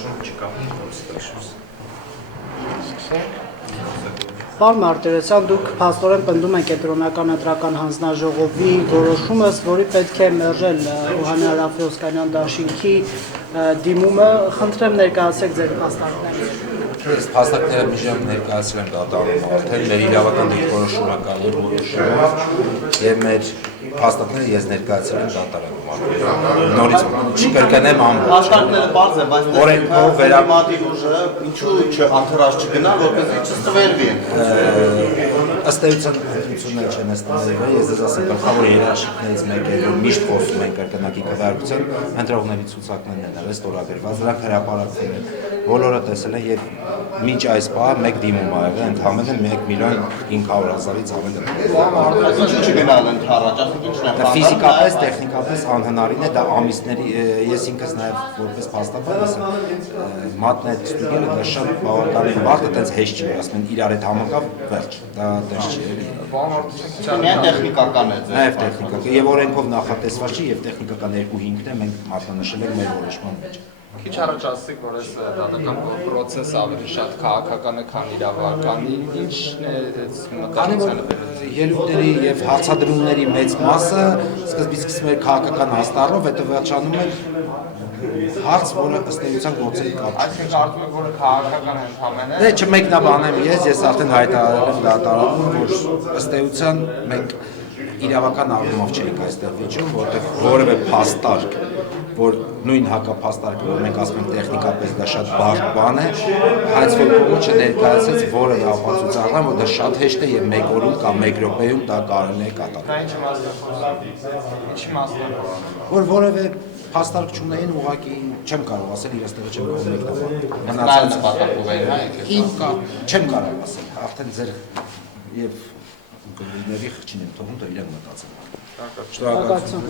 որոշում չկա Պարոն Մարտիրոսյան, դուք փաստորեն պնդում եք կենտրոնական ընտրական հանձնաժողովի որոշումը, որի պետք է մերժել Ռուհանյան Ռաֆայոսյանյան դաշինքի դիմումը, խնդրեմ ներկայացեք ձեր փաստարկները։ Ես փաստարկները մի ժամ ներկայացրել եմ դատարանում արդեն, մեր իրավական դիրքորոշումը կա եւ որոշումը եւ մեր փաստարկները ես ներկայացրել եմ դատարանում արդեն։ Նորից չկրկնեմ ամբողջ։ Փաստարկները բարձ են, բայց օրենքով վերամատիվ ուժը ինչու չանթրաշ չգնա, որպեսզի չստվերվի։ Ըստ էության ընտրություններ չեն ստանալու, ես ձեզ ասեմ, գլխավոր երաշխիքներից մեկը, որ միշտ խոսում են կրկնակի քվեարկության, ընտրողների ցուցակներն են ըստ ստորագրված, դրանք հրապարակվում են։ Բոլորը տեսել են եւ մինչ այս պահը մեկ դիմում ա եղել, ընդհանրապես 1.500.000-ից ավել է։ Ինչու չգնալ ընդառաջ, ասենք ինչն է։ Ֆիզիկապես, տեխնիկապես անհնարին է, դա ամիսների, ես ինքս նաև որպես փաստաբան ասեմ, մատներ ստուգելը դա շատ բավականին բարդ է, այդպես հեշտ չի, ասում են իրար հետ համակավ, վերջ, դա դες չի էլի։ Միայն տեխնիկական է։ Նաև տեխնիկական, եւ օրենքով նախատեսված չի եւ տեխնիկական երկու հիմքն է մենք մատնանշել ենք մեր որոշման մեջ։ Քիչ առաջ ասացիք, որ այս դատական process ավելի շատ քաղաքական է, քան իրավականի, ինչն է մտածելը։ Ելույթների եւ հարցադրումների մեծ մասը սկզբից սկսվում է քաղաքական հաստառով, հետո վերջանում է հարց, որը ըստ էության գործերի կապ չունի։ Այսինքն կարծում եք, որ քաղաքական է ընդհանրապես։ Դե չմեկնաբանեմ ես արդեն հայտարարել եմ դատարանում, որ ըստ էության մենք իրավական առումով չենք այստեղ վիճում, որտեղ որևէ փաստարկ, որ նույն հակափաստարկը, որ մենք ասում ենք տեխնիկապես դա շատ բարդ բան է, հայց որ կողմը չներկայացրեց որևէ ապացույցական, որ դա շատ հեշտ է եւ մեկ օրում կամ մեկ րոպեում դա կարելի է կատարել։ Դա ինչ իմաստով։ Որ որևէ փաստարկ չունեին, ուղղակի չեմ կարող ասել իրաստեղը չեմ կարող մեկնաբանել։ Մնացած նպատակով էին, հա, չեմ կարող ասել, արդեն ձեր եւ գլուխների խչին եմ թողում, դա իրենք մտածեն։ Շնորհակալություն։